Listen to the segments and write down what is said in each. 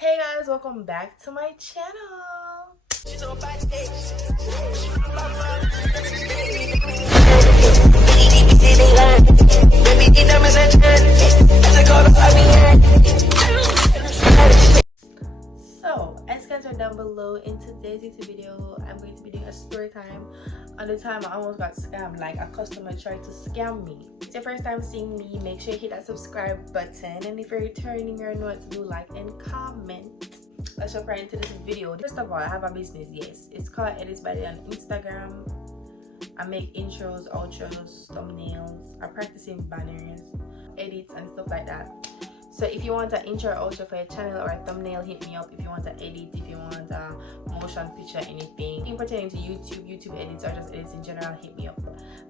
Hey guys, welcome back to my channel. So, as you guys are down below, in today's YouTube video, I'm going to be doing a story time on the time I almost got scammed. Like, a customer tried to scam me. If it's your first time seeing me, make sure you hit that subscribe button, and if you're returning, you know what to do, like and comment. Let's jump right into this video. First of all, I have a business. Yes, it's called Edits by Liana on Instagram. I make intros, outros, thumbnails. I practice in banners, edits, and stuff like that. So if you want an intro or outro for your channel or a thumbnail, hit me up. If you want to edit, if you want a motion picture, anything pertaining to YouTube edits or just edits in general, hit me up.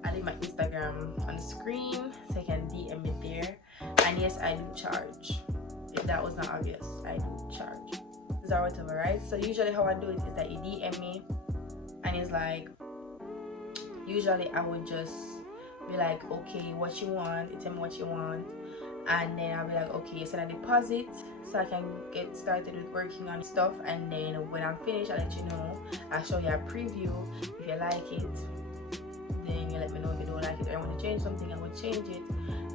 I'll leave my Instagram on the screen so you can DM me there. And yes, I do charge. If that was not obvious, I do charge. Or whatever, right? So usually how I do it is that you DM me, and it's like, usually I would just be like, okay, what you want, you tell me what you want, and then I'll be like, okay, you send a deposit so I can get started with working on stuff, and then when I'm finished, I'll let you know. I'll show you a preview. If you like it, then you let me know. If you don't like it or I want to change something, I will change it,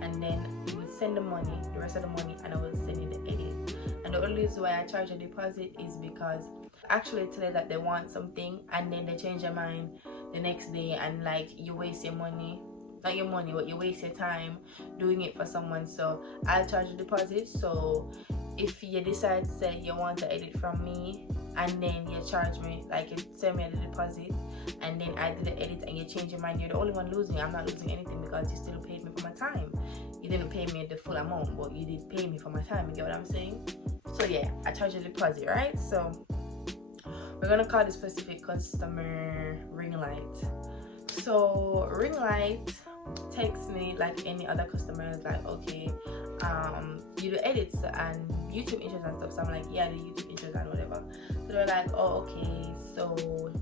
and then you would send the money, the rest of the money, and I will send you the edit. And the only reason why I charge a deposit is because actually tell that they want something and then they change their mind the next day, and like you waste your money, not your money, but you waste your time doing it for someone. So I'll charge a deposit. So if you decide to say you want to edit from me and then you charge me, like you send me the deposit and then I do the edit and you change your mind, you're the only one losing. I'm not losing anything because you still paid me for my time. You didn't pay me the full amount, but you did pay me for my time. You get what I'm saying? So yeah, I charge a deposit, right? So we're gonna call this specific customer Ring Light. So Ring Light texts me like any other customers, like, okay, you do edits and YouTube intros and stuff. So I'm like, yeah, the YouTube intros and whatever. So they're like, oh, okay. So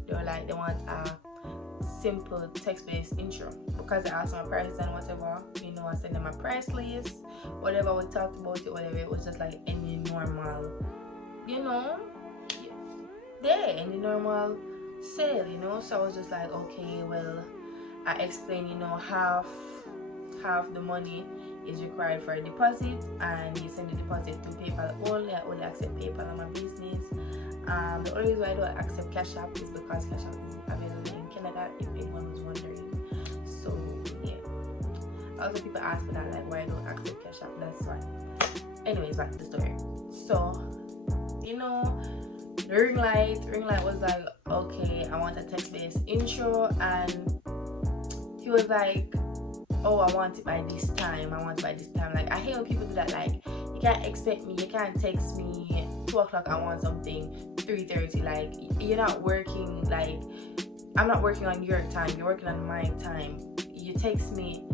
they're like, they want a simple text-based intro because I asked my price and whatever, you know, I sent them my price list, whatever we talked about it, whatever. It was just like any normal, you know, any normal sale, you know. So I was just like, okay, well, I explained, you know, half the money is required for a deposit, and you send the deposit to PayPal only. I only accept PayPal on my business. The only reason why I don't accept Cash App is because Cash App is available in Canada, if anyone was wondering. So yeah, also people ask me that, like, why I don't accept Cash App. That's fine. Anyways, back to the story. So, you know, the ring light was like, okay, I want a text-based intro, and he was like, oh, I want it by this time. Like, I hate when people do that. Like, you can't expect me, you can't text me 2 o'clock, I want something 3:30. Like, you're not working, like, I'm not working on your time, you're working on my time. You text me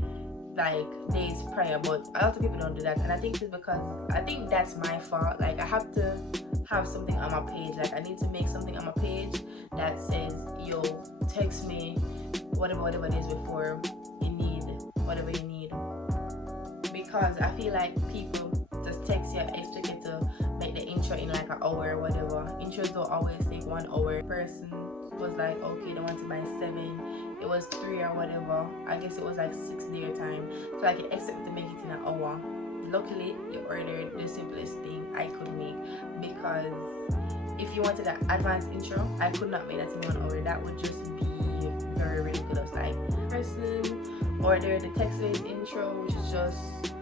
like days prior, but a lot of people don't do that, and I think it's because I think that's my fault. Like, I have to have something on my page. Like, I need to make something on my page that says, yo, text me whatever it is before you need whatever you need, because I feel like people just text you, expect you to make the intro in like an hour or whatever. Intros don't always take 1 hour. Person was like, okay, they want to buy 7, it was 3 or whatever. I guess it was like 6 their time, so I can expect to make it in an hour. Luckily, you ordered the simplest thing I could make, because if you wanted an advanced intro, I could not make that in 1 hour. That would just be very ridiculous. Like, person ordered the text-based intro, which is just,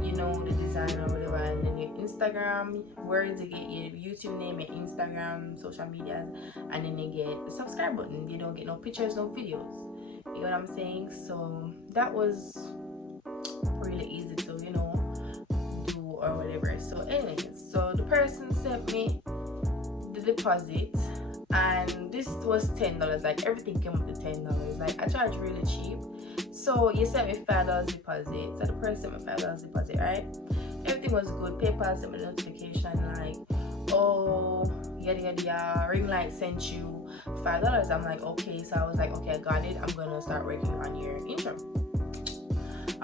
you know, the design or whatever, and then your Instagram, words, you get your YouTube name, your Instagram, social media, and then they get the subscribe button. They don't get no pictures, no videos. You know what I'm saying? So that was really easy to, you know, do or whatever. So anyways, so the person sent me the deposit, and this was $10. Like, everything came up to $10. Like, I charge really cheap. So you sent me $5 deposit. So the person sent me $5 deposit, right? Everything was good. PayPal sent me a notification like, oh, yada, Ring Light sent you $5. I'm like, okay. So I was like, okay, I got it. I'm gonna start working on your intro.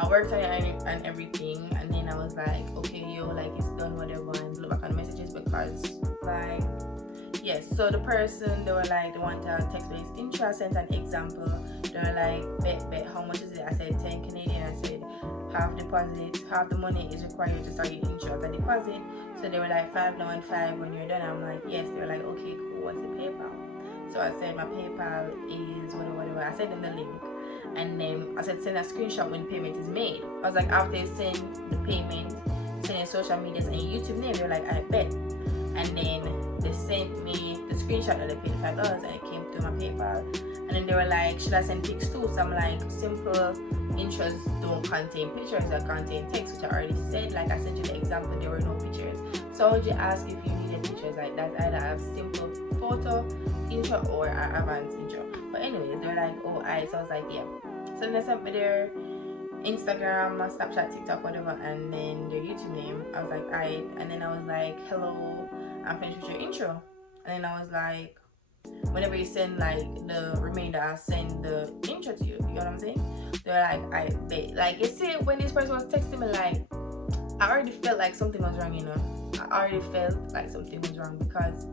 I worked on it and everything, and then I was like, okay, yo, like, it's done, whatever, and look back on the messages, because like, yes. So the person, they were like, they want a text-based intro. I sent an example. They were like, bet, how much is it? I said 10 Canadian. I said half deposit, half the money is required to start your intro as a deposit. So they were like, 5 now and 5 when you're done. I'm like, yes. They were like, okay, cool. What's the PayPal? So I said my PayPal is whatever. I sent them the link, and then I said send a screenshot when the payment is made. I was like, after they send the payment, send your social medias and your YouTube name. They were like, I bet. And then they sent me the screenshot that they paid $5 and it came through my PayPal. And then they were like, should I send pics too? So I'm like, simple intros don't contain pictures, they contain text, which I already said. Like I sent you the example, there were no pictures. So I would you ask if you needed pictures? Like that's either a simple photo intro or an advanced intro. But anyways, they're like, oh, alright. So I was like, yeah. So then they sent me their Instagram, Snapchat, TikTok, whatever, and then their YouTube name. I was like, alright. And then I was like, hello, I'm finished with your intro. And then I was like, whenever you send like the remainder, I'll send the intro to you. You know what I'm saying? They're like, I bet. Like, you see, when this person was texting me, like, I already felt like something was wrong, you know. I already felt like something was wrong because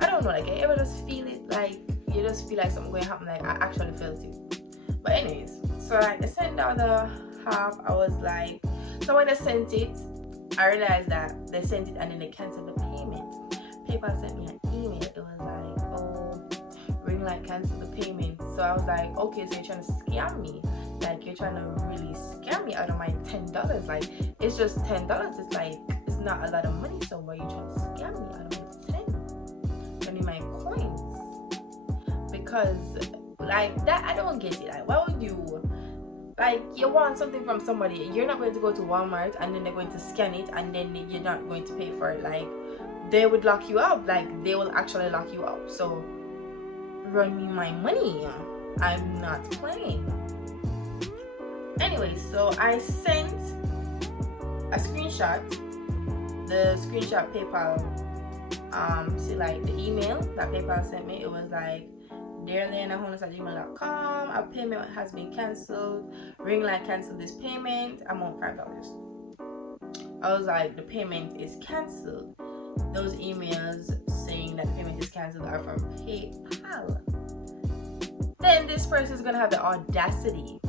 I don't know, like, I ever just feel it, like, you just feel like something going to happen, like, I actually felt it. But anyways, so like, they sent the other half. I was like, so when they sent it, I realized that they sent it and then they canceled the payment. PayPal sent me an email. It was like, oh, ring light cancel the payment. So I was like, okay, so you're trying to scam me. Like, you're trying to really scam me out of my $10. Like, it's just $10. It's like, it's not a lot of money. So why are you trying to scam me out of my 10? I need my coins. Because, like, that, I don't get it. Like, why would you, like, you want something from somebody, you're not going to go to Walmart and then they're going to scan it and then you're not going to pay for it. Like, they would lock you up. Like, they will actually lock you up. So run me my money. I'm not playing. Anyway, so I sent a screenshot, the screenshot PayPal, see, like, the email that PayPal sent me. It was like, dear Liana, Holness@gmail.com, a payment has been cancelled. Ring light canceled this payment, amount $5. I was like, the payment is cancelled. Those emails saying that the payment is cancelled are from PayPal. Then this person is gonna have the audacity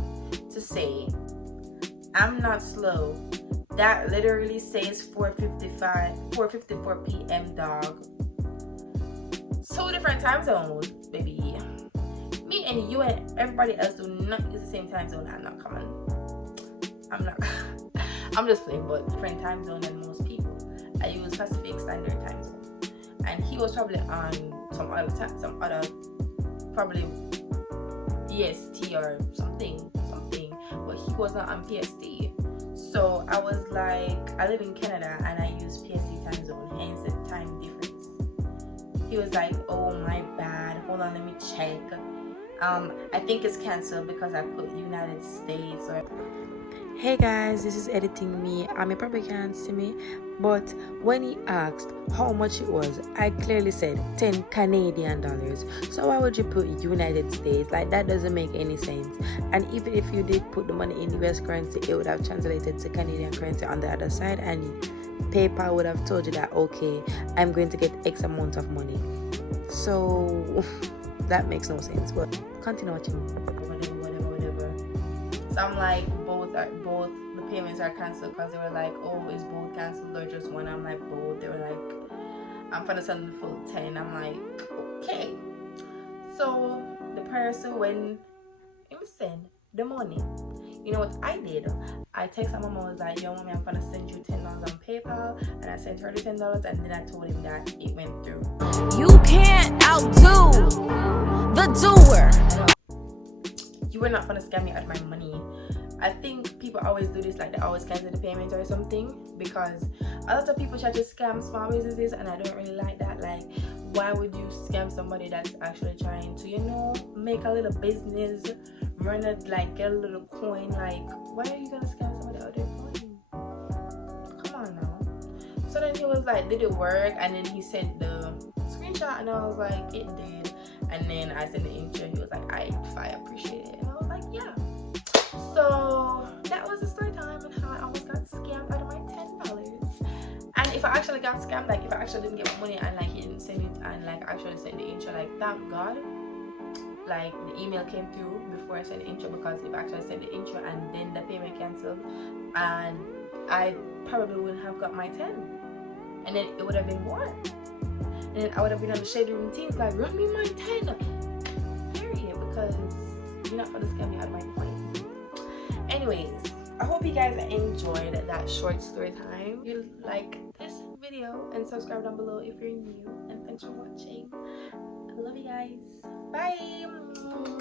to say, I'm not slow. That literally says 4:54 p.m. dog. 2 different time zones, baby. Me and you and everybody else do not use the same time zone. I'm not coming. I'm not. I'm just playing, but different time zone than most people. I use Pacific Standard Time Zone, and he was probably on some other, probably EST or something, but he was not on PST. So I was like, I live in Canada and I use PST time zone, hence the time difference. He was like, oh my bad, hold on, let me check. I think it's canceled because I put United States or... Hey guys, this is editing me. You probably can't see me, but when he asked how much it was, I clearly said 10 Canadian dollars. So why would you put United States? Like, that doesn't make any sense. And even if you did put the money in US currency, it would have translated to Canadian currency on the other side, and PayPal would have told you that, okay, I'm going to get X amount of money. So that makes no sense, but continue watching. Whatever. So I'm like, both the payments are cancelled, because they were like, oh, is both cancelled or just one? I'm like, both. They were like, I'm gonna send the full 10. I'm like, okay. So the person, when him send the money, you know what I did? I texted my mom. I was like, yo mommy, I'm gonna send you $10 on PayPal, and I sent her the $10, and then I told him that it went through. You can't outdo the doer. You were not gonna scam me out of my money. I think people always do this, like they always cancel the payment or something, because a lot of people try to scam small businesses, and I don't really like that. Like, why would you scam somebody that's actually trying to, you know, make a little business, run it, like get a little coin? Like, why are you gonna scam somebody out of their coin? Come on now. So then he was like, did it work? And then he sent the screenshot, and I was like, it did. And then I sent the intro. He was like, I appreciate it. And I was like, yeah. So that was the story time and how I almost got scammed out of my $10. And if I actually got scammed, like if I actually didn't get my money and like he send it and like actually send the intro. Like thank God like the email came through before I sent the intro, because if I actually sent the intro and then the payment canceled, and I probably wouldn't have got my 10, and then it would have been more, and then I would have been on the shade room teams like run me my 10 period, because you're not gonna scam me out of my point. Anyways, I hope you guys enjoyed that short story time. If you like this video, and subscribe down below if you're new, and thanks for watching. I love you guys. Bye.